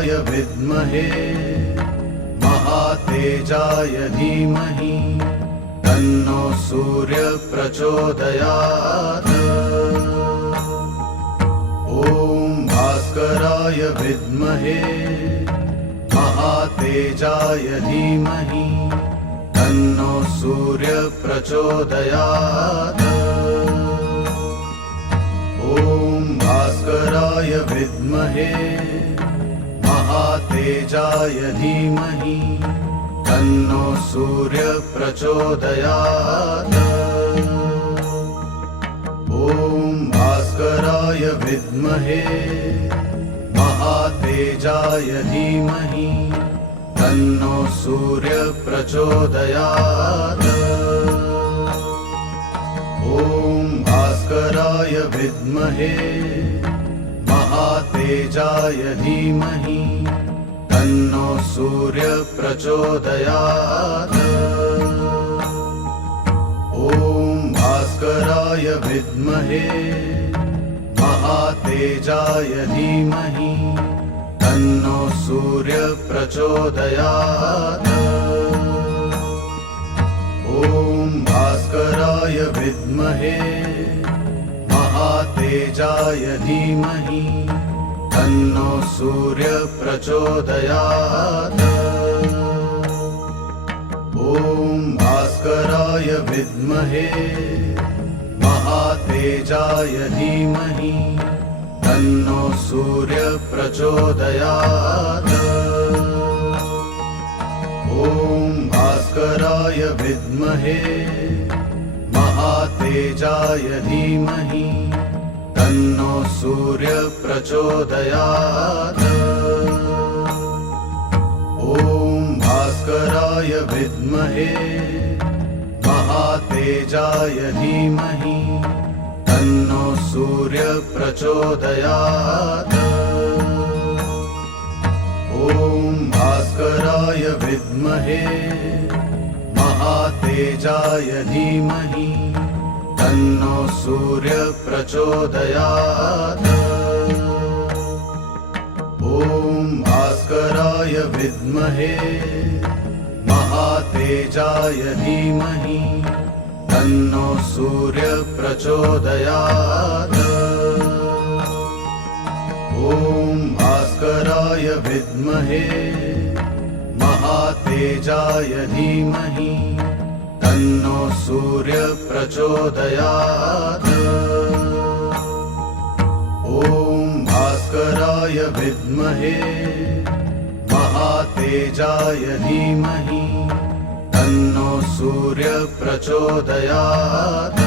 भास्कराय विद्महे महातेजाय धीमहि तन्नो सूर्य प्रचोदयात्। ॐ भास्कराय विद्महे महातेजाय धीमहि तन्नो सूर्य प्रचोदयात्। ॐ भास्कराय विद्महे महातेजाय धीमहि तन्नो सूर्य प्रचोदयात्। ॐ भास्कराय विद्महे महातेजाय धीमहि तन्नो सूर्य प्रचोदयात्। ॐ भास्कराय विद्महे महातेजाय धीमहि तन्नो सूर्य प्रचोदयात्। ॐ भास्कराय विद्महे महातेजाय धीमहि तन्नो सूर्य प्रचोदयात्। ॐ भास्कराय विद्महे महातेजाय धीमहि तन्नो सूर्य प्रचोदयात्। ॐ भास्कराय विद्महे महातेजाय धीमहि तन्नो सूर्य प्रचोदयात्। ॐ भास्कराय विद्महे महातेजाय धीमहि तन्नो सूर्य प्रचोदयात्। ॐ भास्कराय विद्महे महातेजाय धीमहि तन्नो सूर्य प्रचोदयात्। ॐ भास्कराय विद्महे महातेजाय धीमहि तन्नो सूर्य प्रचोदयात्। ॐ भास्कराय विद्महे महातेजाय धीमहि तन्नो सूर्य प्रचोदयात्। ॐ भास्कराय विद्महे महातेजाय धीमहि तन्नो सूर्य प्रचोदयात्। ॐ भास्कराय विद्महे महातेजाय धीमहि तन्नो सूर्य प्रचोदयात्।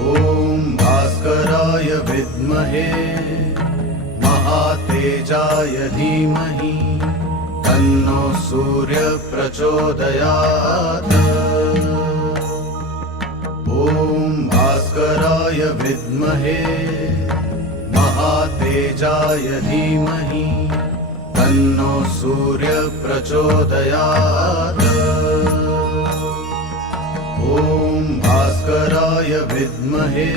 ॐ भास्कराय विद्महे महातेजाय धीमहि तन्नो सूर्य प्रचोदयात्। ॐ भास्कराय विद्महे महातेजाय धीमहि तन्नो सूर्य प्रचोदयात्। ॐ भास्कराय विद्महे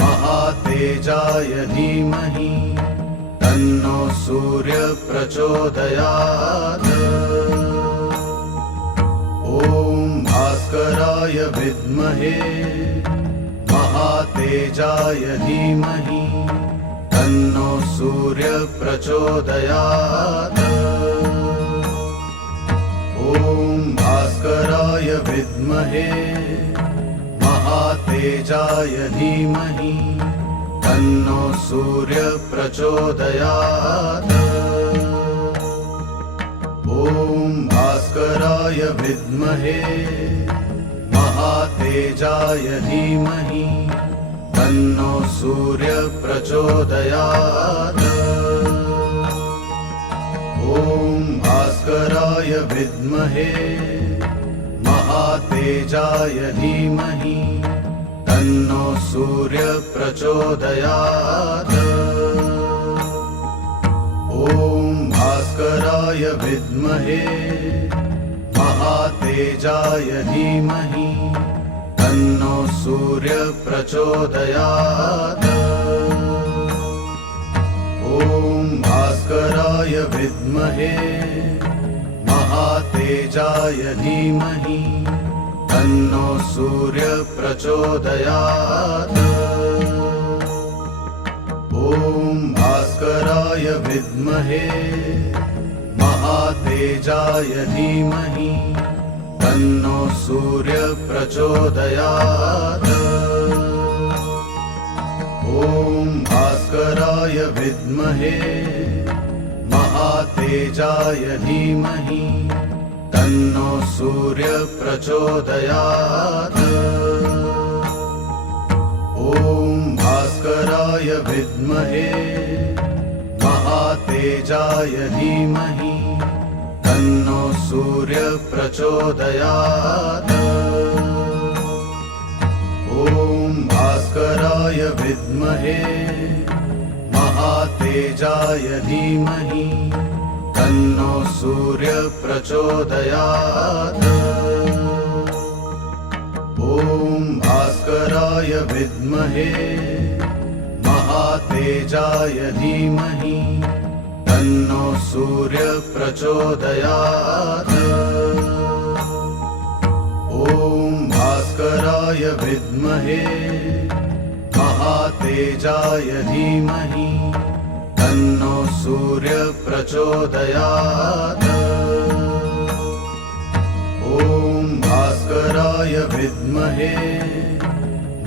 महातेजाय धीमहि तन्नो सूर्य प्रचोदयात्। ॐ भास्कराय विद्महे महातेजाय धीमहि तन्नो सूर्य प्रचोदयात्। ॐ भास्कराय विद्महे महातेजाय धीमहि तन्नो सूर्य प्रचोदयात्। ॐ भास्कराय विद्महे महातेजाय धीमहि तन्नो सूर्य प्रचोदयात्। ॐ भास्कराय विद्महे महातेजाय धीमहि तन्नो सूर्य प्रचोदयात्। ॐ भास्कराय विद्महे महातेजाय धीमहि तन्नो सूर्य प्रचोदयात्। भास्कराय विद्महे महातेजाय धीमहि तन्नो सूर्य प्रचोदयात्। ॐ भास्कराय विद्महे महातेजाय धीमहि तन्नो सूर्य प्रचोदयात्। ॐ भास्कराय विद्महे महातेजाय धीमहि तन्नो सूर्य प्रचोदयात्। ॐ भास्कराय विद्महे महातेजाय धीमहि तन्नो सूर्य प्रचोदयात्। ॐ भास्कराय विद्महे महातेजाय धीमहि तन्नो सूर्य प्रचोदयात्। ॐ भास्कराय विद्महे महातेजाय धीमहि तन्नो सूर्य प्रचोदयात्। ॐ भास्कराय विद्महे महातेजाय धीमहि तन्नो सूर्य प्रचोदयात्। ॐ भास्कराय विद्महे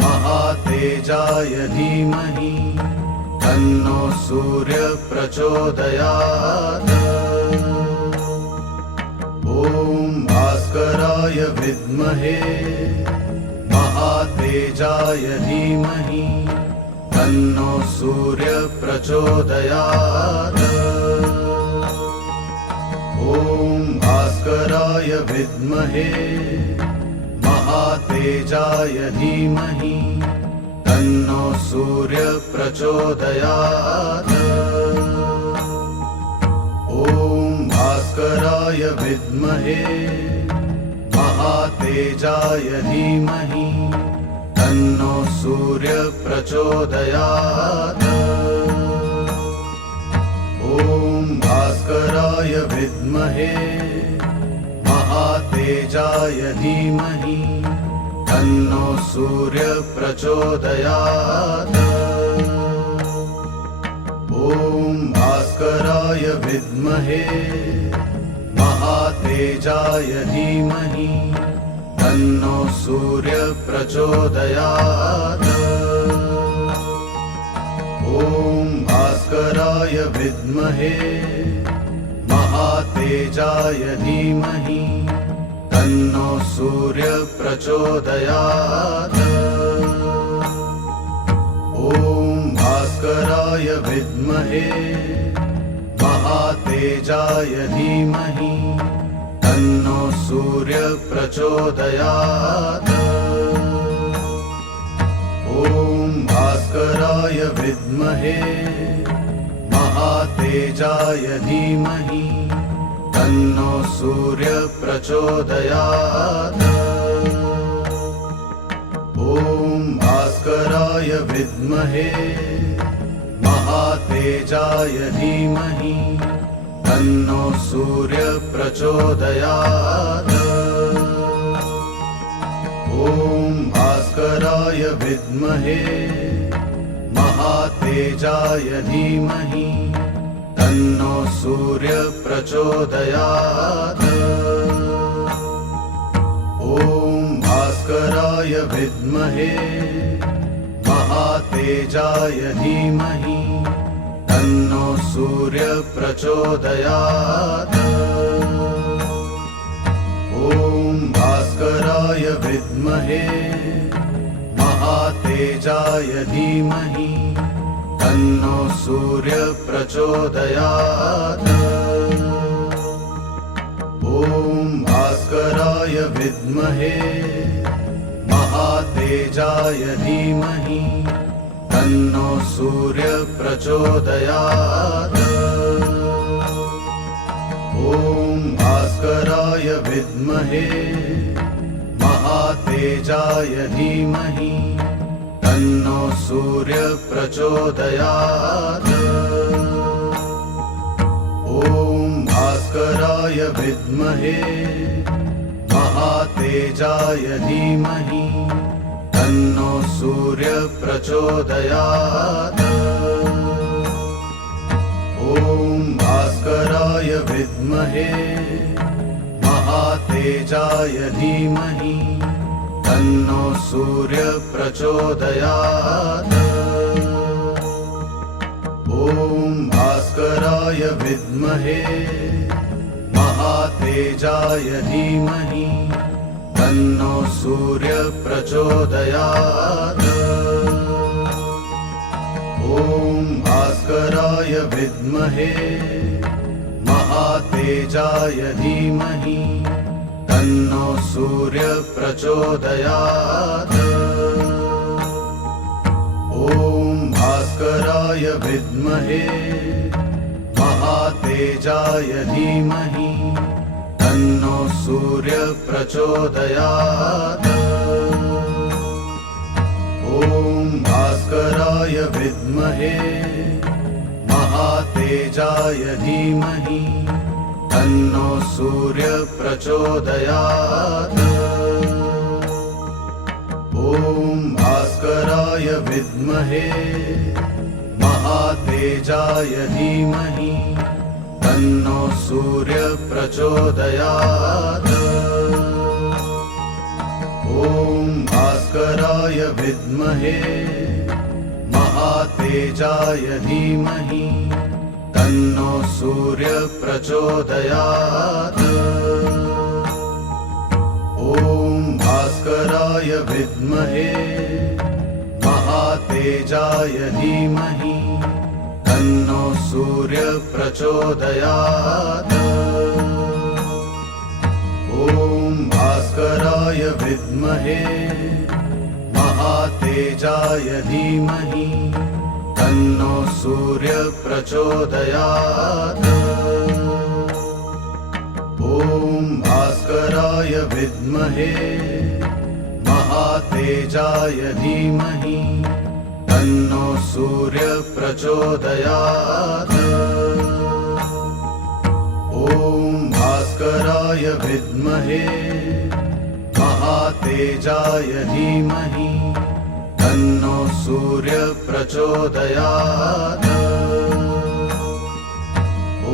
महातेजाय धीमहि तन्नो सूर्य प्रचोदयात्। ॐ भास्कराय विद्महे महातेजाय धीमहि तन्नो सूर्य प्रचोदयात्। ॐ भास्कराय विद्महे महातेजाय धीमहि तन्नो सूर्य प्रचोदयात्। ॐ भास्कराय विद्महे महातेजाय धीमहि तन्नो सूर्य प्रचोदयात्। ॐ भास्कराय विद्महे महातेजाय धीमहि तन्नो सूर्य प्रचोदयात्। ॐ भास्कराय विद्महे महातेजाय धीमहि तन्नो सूर्य प्रचोदयात्। ॐ भास्कराय विद्महे महातेजाय धीमहि तन्नो सूर्य प्रचोदयात्। ॐ भास्कराय विद्महे महातेजाय धीमहि तन्नो सूर्य प्रचोदयात्। ॐ भास्कराय विद्महे महातेजाय धीमहि तन्नो सूर्य प्रचोदयात्। ॐ भास्कराय विद्महे महातेजाय धीमहि तन्नो सूर्य प्रचोदयात्। ॐ भास्कराय विद्महे महातेजाय धीमहि तन्नो सूर्य प्रचोदयात्। ॐ भास्कराय विद्महे महातेजाय धीमहि तन्नो सूर्य प्रचोदयात्। ॐ भास्कराय विद्महे महातेजाय धीमहि तन्नो सूर्य प्रचोदयात्। ॐ भास्कराय विद्महे महातेजाय धीमहि तन्नो सूर्य प्रचोदयात्। ॐ भास्कराय विद्महे महातेजाय धीमहि तन्नो सूर्य प्रचोदयात्। भास्कराय विद्महे महातेजाय धीमहि तन्नो सूर्य प्रचोदयात्। ॐ भास्कराय विद्महे महातेजाय धीमहि तन्नो सूर्य प्रचोदयात्। ॐ भास्कराय विद्महे महातेजाय धीमहि तन्नो सूर्य प्रचोदयात्। ॐ भास्कराय विद्महे महातेजाय धीमहि तन्नो सूर्य प्रचोदयात्। ॐ भास्कराय विद्महे महातेजाय धीमहि तन्नो सूर्य प्रचोदयात्। ॐ भास्कराय विद्महे महातेजाय धीमहि तन्नो सूर्य प्रचोदयात्। ॐ भास्कराय विद्महे महातेजाय धीमहि तन्नो सूर्य प्रचोदयात्। ॐ भास्कराय विद्महे महातेजाय धीमहि तन्नो सूर्य प्रचोदयात्। ॐ भास्कराय विद्महे महातेजाय धीमहि तन्नो सूर्य प्रचोदयात्। ॐ भास्कराय विद्महे महातेजाय धीमहि तन्नो सूर्य प्रचोदयात्। ॐ भास्कराय विद्महे महातेजाय धीमहि तन्नो सूर्य प्रचोदयात्। ॐ भास्कराय विद्महे महातेजाय धीमहि तन्नो सूर्य प्रचोदयात्।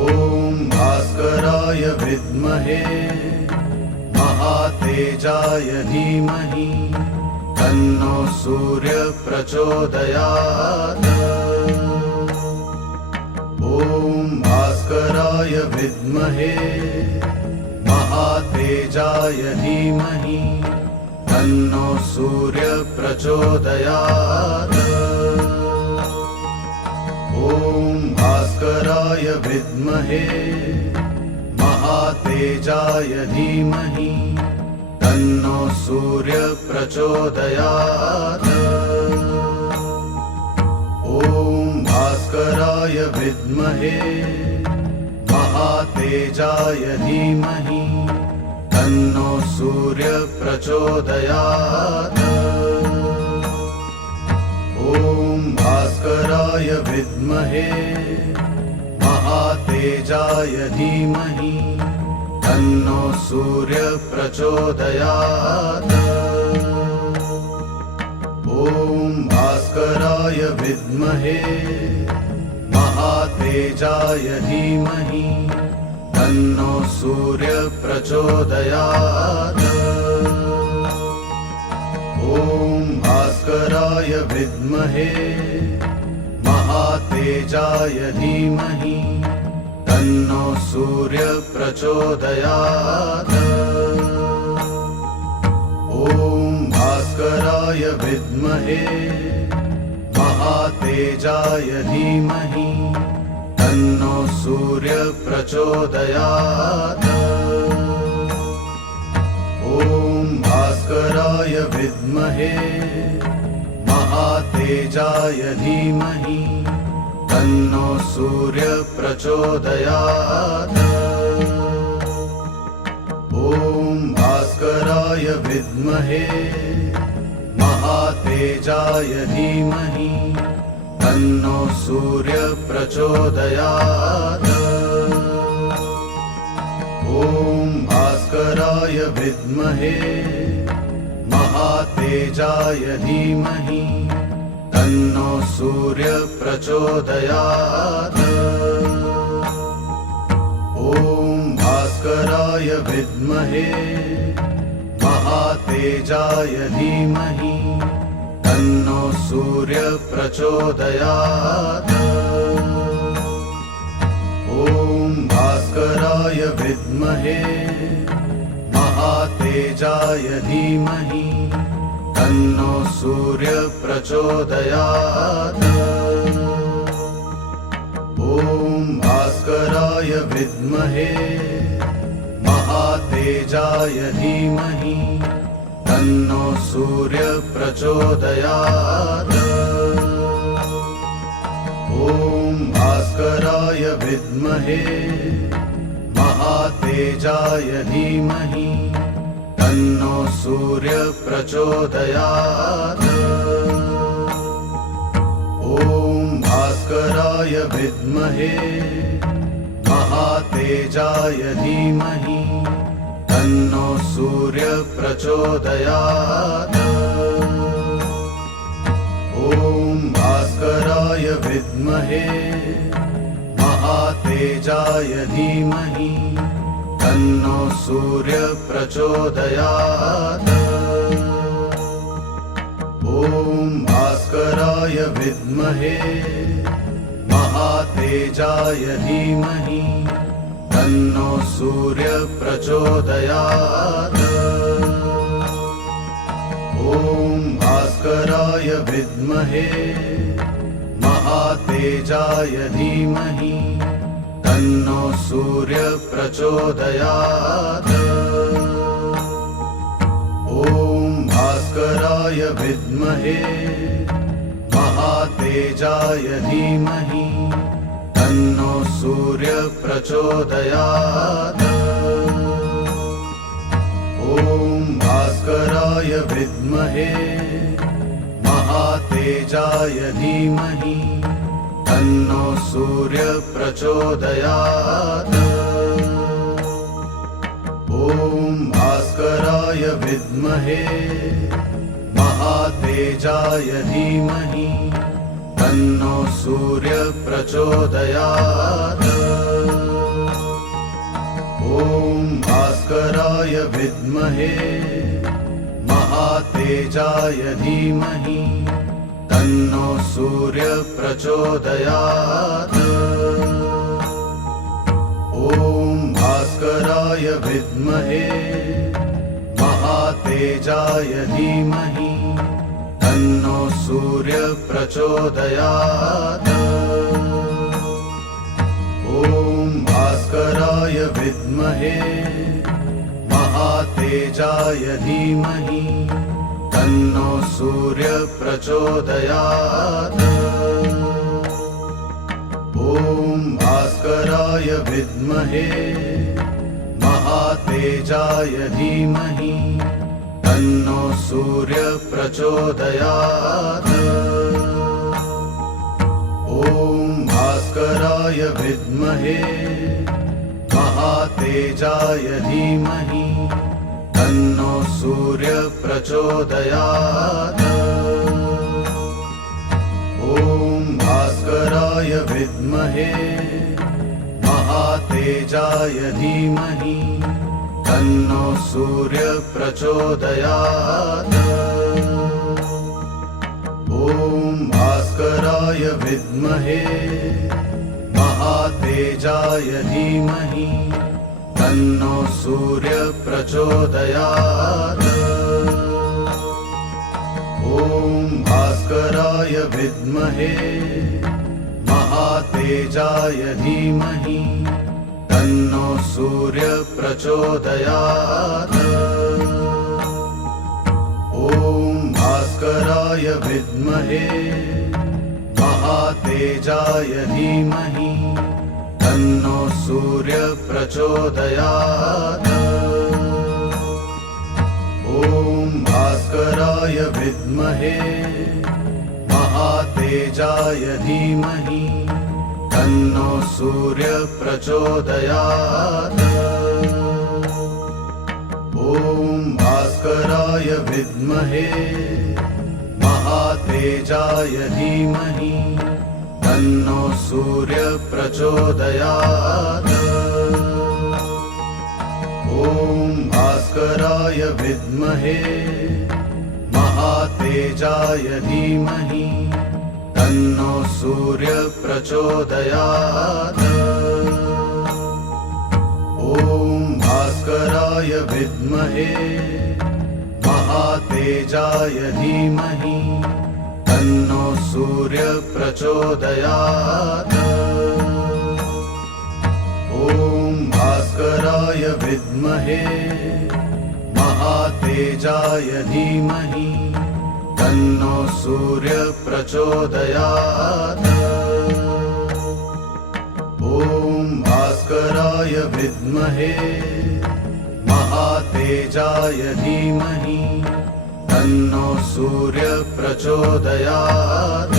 ॐ भास्कराय विद्महे महातेजाय धीमहि तन्नो सूर्य प्रचोदयात्। ॐ भास्कराय विद्महे महातेजाय धीमहि तन्नो सूर्य प्रचोदयात्। ॐ भास्कराय विद्महे महातेजाय धीमहि तन्नो सूर्य प्रचोदयात्। ॐ भास्कराय विद्महे महातेजाय धीमहि तन्नो सूर्य प्रचोदयात्। ॐ भास्कराय विद्महे महातेजाय धीमहि तन्नो सूर्य प्रचोदयात्। ॐ भास्कराय विद्महे महातेजाय धीमहि तन्नो सूर्य प्रचोदयात्। ॐ भास्कराय विद्महे महातेजाय धीमहि तन्नो सूर्य प्रचोदयात्। ॐ भास्कराय विद्महे महातेजाय धीमहि तन्नो सूर्य प्रचोदयात्। ॐ भास्कराय विद्महे महातेजाय धीमहि तन्नो सूर्य प्रचोदयात्। ॐ भास्कराय विद्महे महातेजाय धीमहि तन्नो सूर्य प्रचोदयात्। ॐ भास्कराय विद्महे महातेजाय धीमहि तन्नो सूर्य प्रचोदयात्। ॐ भास्कराय विद्महे महातेजाय धीमहि तन्नो सूर्य प्रचोदयात्। ॐ भास्कराय विद्महे महातेजाय धीमहि तन्नो सूर्य प्रचोदयात्। ॐ भास्कराय विद्महे महातेजाय धीमहि तन्नो सूर्य प्रचोदयात्। ॐ भास्कराय विद्महे महातेजाय धीमहि तन्नो सूर्य प्रचोदयात्। ॐ भास्कराय विद्महे महातेजाय धीमहि तन्नो सूर्य प्रचोदयात्। ॐ भास्कराय विद्महे महातेजाय धीमहि तन्नो सूर्य प्रचोदयात्। ॐ भास्कराय विद्महे महातेजाय धीमहि तन्नो सूर्य प्रचोदयात्। ॐ भास्कराय विद्महे महातेजाय धीमहि तन्नो सूर्य प्रचोदयात्। ॐ भास्कराय विद्महे महातेजाय धीमहि तन्नो सूर्य प्रचोदयात्। ॐ भास्कराय विद्महे महातेजाय धीमहि तन्नो सूर्य प्रचोदयात्। ॐ भास्कराय विद्महे महातेजाय धीमहि तन्नो सूर्य प्रचोदयात्। ॐ भास्कराय विद्महे महातेजाय धीमहि तन्नो सूर्य प्रचोदयात्। ॐ भास्कराय विद्महे महातेजाय धीमहि तन्नो सूर्य प्रचोदयात्। ॐ भास्कराय विद्महे महातेजाय धीमहि तन्नो सूर्य प्रचोदयात्। ॐ भास्कराय विद्महे महातेजाय धीमहि तन्नो सूर्य प्रचोदयात्। ॐ भास्कराय विद्महे महातेजाय धीमहि तन्नो सूर्य प्रचोदयात्। ॐ भास्कराय विद्महे महातेजाय धीमहि तन्नो सूर्य प्रचोदयात्। ॐ भास्कराय विद्महे महातेजाय धीमहि तन्नो सूर्य प्रचोदयात्। ॐ भास्कराय विद्महे महातेजाय धीमहि तन्नो सूर्य प्रचोदयात्। ॐ भास्कराय विद्महे महातेजाय धीमहि तन्नो सूर्य प्रचोदयात्। ॐ भास्कराय विद्महे महातेजाय धीमहि तन्नो सूर्य प्रचोदयात्। भास्कराय विद्महे महातेजाय धीमहि तन्नो सूर्य प्रचोदयात्। ॐ भास्कराय विद्महे महातेजाय धीमहि तन्नो सूर्य प्रचोदयात्। ॐ भास्कराय विद्महे महातेजाय धीमहि तन्नो सूर्य प्रचोदयात्। ॐ भास्कराय विद्महे महातेजाय धीमहि तन्नो सूर्य प्रचोदयात्। ॐ भास्कराय विद्महे महातेजाय धीमहि तन्नो सूर्य प्रचोदयात्।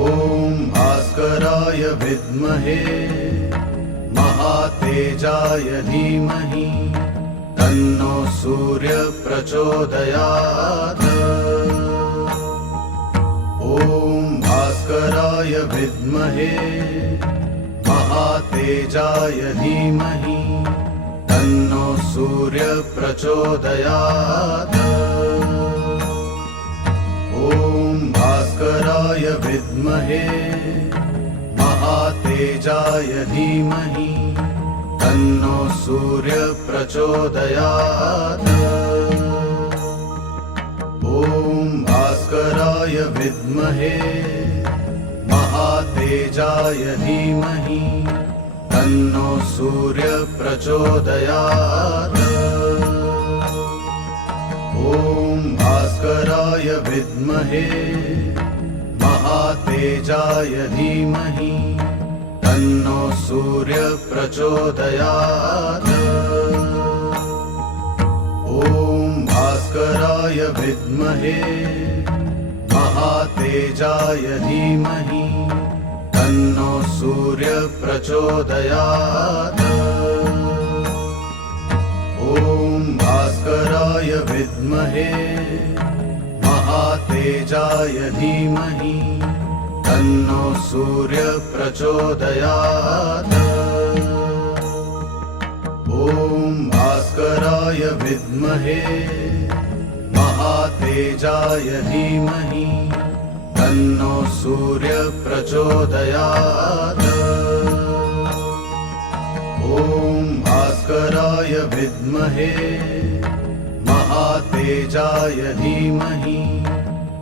ॐ भास्कराय विद्महे महातेजाय धीमहि तन्नो सूर्य प्रचोदयात्। ॐ भास्कराय विद्महे महातेजाय धीमहि तन्नो सूर्य प्रचोदयात्। ॐ भास्कराय विद्महे महातेजाय धीमहि तन्नो सूर्य प्रचोदयात्। ॐ भास्कराय विद्महे महातेजाय धीमहि तन्नो सूर्य प्रचोदयात्। ॐ भास्कराय विद्महे महातेजाय धीमहि तन्नो सूर्य प्रचोदयात्। ॐ भास्कराय विद्महे महातेजाय धीमहि तन्नो सूर्य प्रचोदयात्। ॐ भास्कराय विद्महे महातेजाय धीमहि तन्नो सूर्य प्रचोदयात्। ॐ भास्कराय विद्महे महातेजाय धीमहि तन्नो सूर्य प्रचोदयात्। ॐ भास्कराय विद्महे महातेजाय धीमहि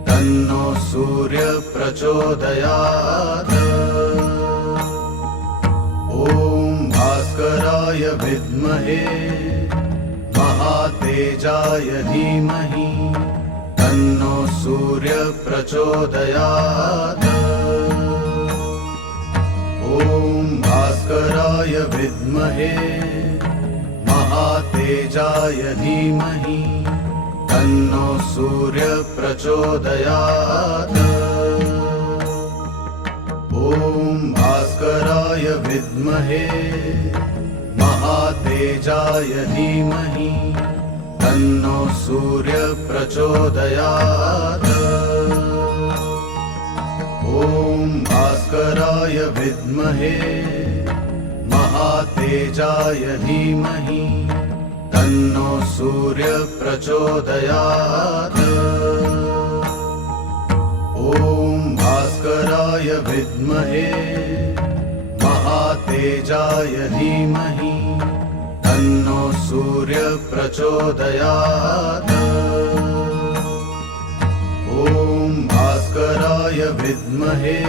तन्नो सूर्य प्रचोदयात्। ॐ भास्कराय विद्महे महातेजाय धीमहि तन्नो सूर्य प्रचोदयात्। ॐ भास्कराय विद्महे महातेजाय धीमहि तन्नो सूर्य प्रचोदयात्। ॐ भास्कराय विद्महे महातेजाय धीमहि तन्नो सूर्य प्रचोदयात्। ॐ भास्कराय विद्महे महातेजाय धीमहि तन्नो सूर्य प्रचोदयात्। ॐ भास्कराय विद्महे महातेजाय धीमहि तन्नो सूर्य प्रचोदयात्। ॐ भास्कराय विद्महे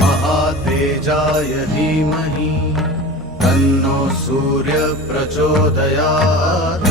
महातेजाय धीमहि तन्नो सूर्य प्रचोदयात्।